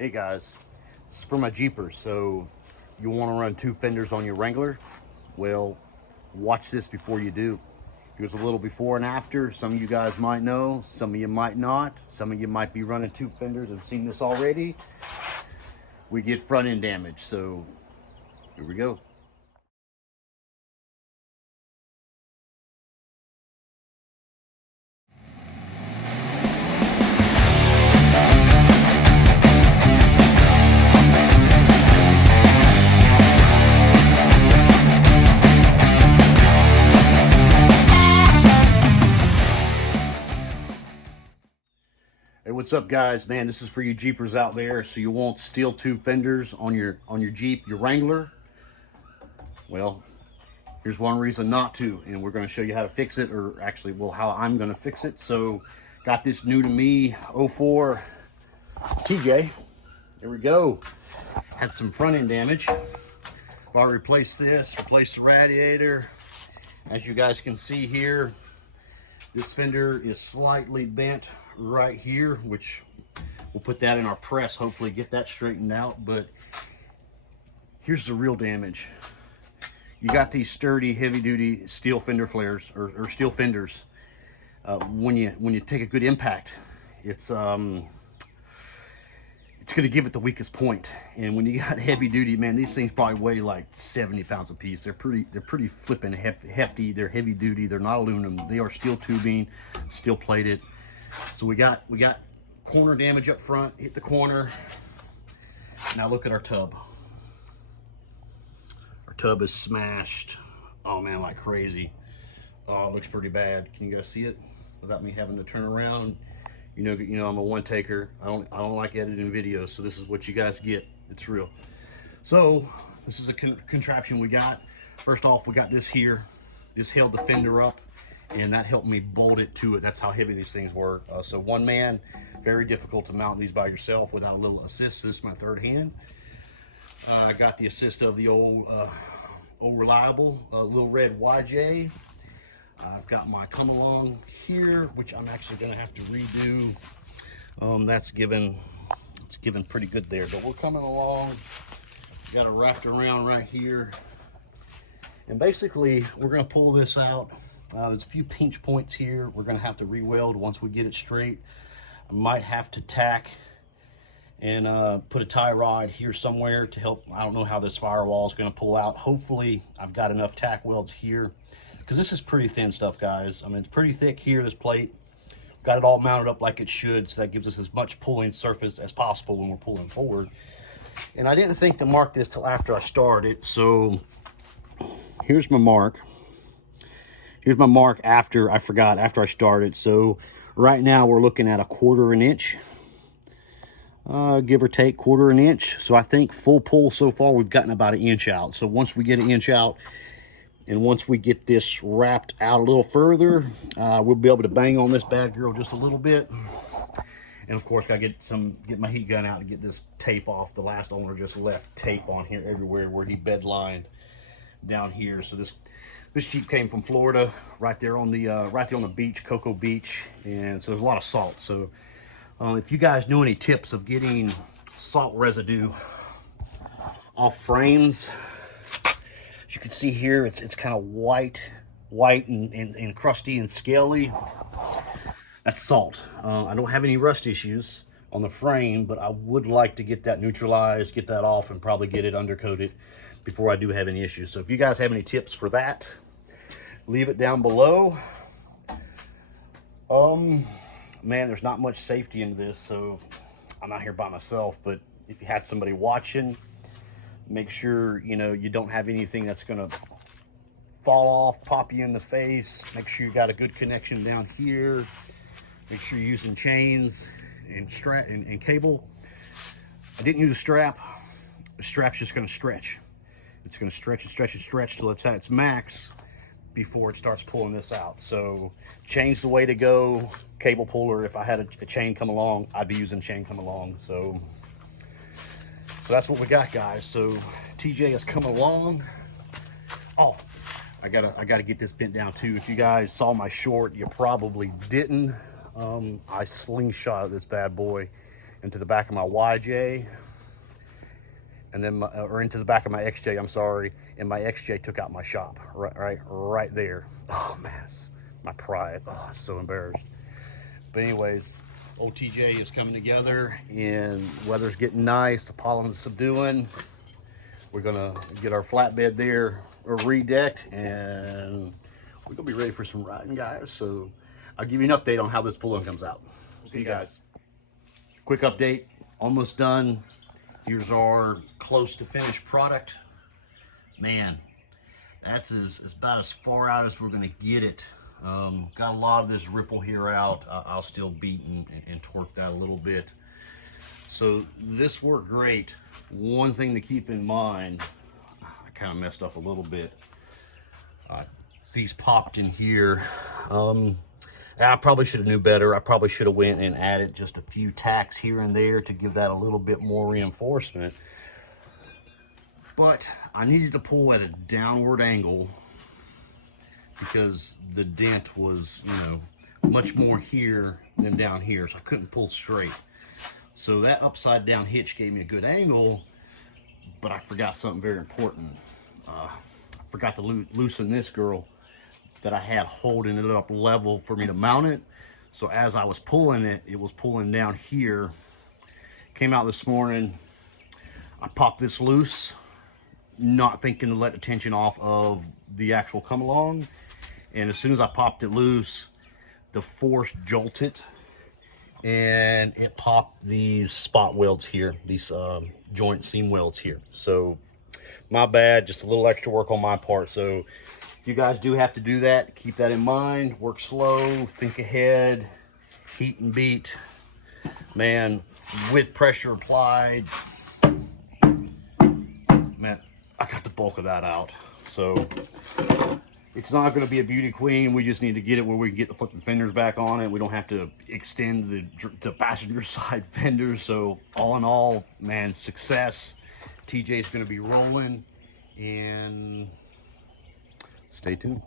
Hey guys, this is for my Jeepers. So you want to run two fenders on your Wrangler? Well, watch this before you do. Here's a little before and after. Some of you guys might know, some of you might not. Some of you might be running two fenders and seen this already. We get front end damage, so here we go. Hey, what's up guys? Man, this is for you Jeepers out there. So you want steel tube fenders on your Jeep, your Wrangler? Well, here's one reason not to, and we're going to show you how to fix it, or actually, well, how I'm going to fix it. So got this new to me '04 TJ. There we go. Had some front end damage. I'll replace this, replace the radiator. As you guys can see here, this fender is slightly bent right here, which we'll put that in our press, hopefully get that straightened out. But here's the real damage. You got these sturdy, heavy-duty steel fender flares, or steel fenders. When you take a good impact, it's going to give it the weakest point. And when you got heavy-duty, man, these things probably weigh like 70 pounds a piece. They're pretty flipping hefty. They're heavy-duty. They're not aluminum. They are steel tubing, steel plated. So we got corner damage up front. Hit the corner. Now look at our tub. Tub is smashed. Oh man, like crazy. Oh, it looks pretty bad. Can you guys see it without me having to turn around? You know I'm a one taker. I don't like editing videos, so this is what you guys get. It's real. So this is a contraption we got. First off, we got this here. This held the fender up, and that helped me bolt it to it. That's how heavy these things were. So one man, very difficult to mount these by yourself without a little assist. This is my third hand. I got the assist of the old reliable little red YJ. I've got my come along here, which I'm actually going to have to redo. It's given pretty good there, but we're coming along. Got it wrapped around right here, and basically we're going to pull this out. There's a few pinch points here. We're going to have to re-weld once we get it straight. I might have to tack and put a tie rod here somewhere to help. I don't know how this firewall is going to pull out. Hopefully I've got enough tack welds here, because this is pretty thin stuff, guys. I mean, it's pretty thick here, this plate. Got it all mounted up like it should, so that gives us as much pulling surface as possible when we're pulling forward. And I didn't think to mark this till after I started, so here's my mark. Here's my mark after I started. So right now we're looking at 1/4 inch. Give or take 1/4 inch. So I think full pull so far we've gotten about 1 inch out. So once we get 1 inch out, and once we get this wrapped out a little further, we'll be able to bang on this bad girl just a little bit. And of course, gotta get my heat gun out to get this tape off. The last owner just left tape on here everywhere where he bed lined down here. So this Jeep came from Florida, right there on the beach, Cocoa Beach, and so there's a lot of salt. So if you guys know any tips of getting salt residue off frames, as you can see here, it's kind of white and crusty and scaly. That's salt. I don't have any rust issues on the frame, but I would like to get that neutralized, get that off, and probably get it undercoated before I do have any issues. So if you guys have any tips for that, leave it down below. Man, there's not much safety into this, so I'm out here by myself. But if you had somebody watching, make sure you don't have anything that's gonna fall off, pop you in the face. Make sure you got a good connection down here. Make sure you're using chains and strap and cable. I didn't use a strap. The strap's just gonna stretch. It's gonna stretch and stretch and stretch till it's at its max before it starts pulling this out. So chain's the way to go. Cable puller, if I had a chain come along, I'd be using chain come along. So that's what we got, guys. So TJ has come along. Oh, I gotta get this bent down too. If you guys saw my short, you probably didn't. I slingshot this bad boy into the back of my YJ, and then or into the back of my XJ, I'm sorry, and my XJ took out my shop, right there. Oh man, it's my pride. Oh, I'm so embarrassed. But anyways, old TJ is coming together, and weather's getting nice, the pollen's subduing. We're gonna get our flatbed there redecked, and we're gonna be ready for some riding, guys. So I'll give you an update on how this pull-in comes out. See you guys. Quick update, almost done. Here's our close to finished product. Man, that's about as far out as we're gonna get it. Got a lot of this ripple here out. I'll still beat and torque that a little bit. So this worked great. One thing to keep in mind, I kind of messed up a little bit. These popped in here. I probably should have knew better. I probably should have went and added just a few tacks here and there to give that a little bit more reinforcement. But I needed to pull at a downward angle because the dent was, you know, much more here than down here, so I couldn't pull straight. So that upside down hitch gave me a good angle, but I forgot something very important. I forgot to loosen this girl that I had holding it up level for me to mount it. So as I was pulling it, it was pulling down here. Came out this morning, I popped this loose, not thinking to let the tension off of the actual come along. And as soon as I popped it loose, the force jolted and it popped these spot welds here, these joint seam welds here. So my bad, just a little extra work on my part. So if you guys do have to do that, keep that in mind. Work slow, think ahead, heat and beat. Man, with pressure applied, man, I got the bulk of that out. So it's not going to be a beauty queen. We just need to get it where we can get the flipping fenders back on it. We don't have to extend the passenger side fenders. So all in all, man, success. TJ's going to be rolling, and stay tuned.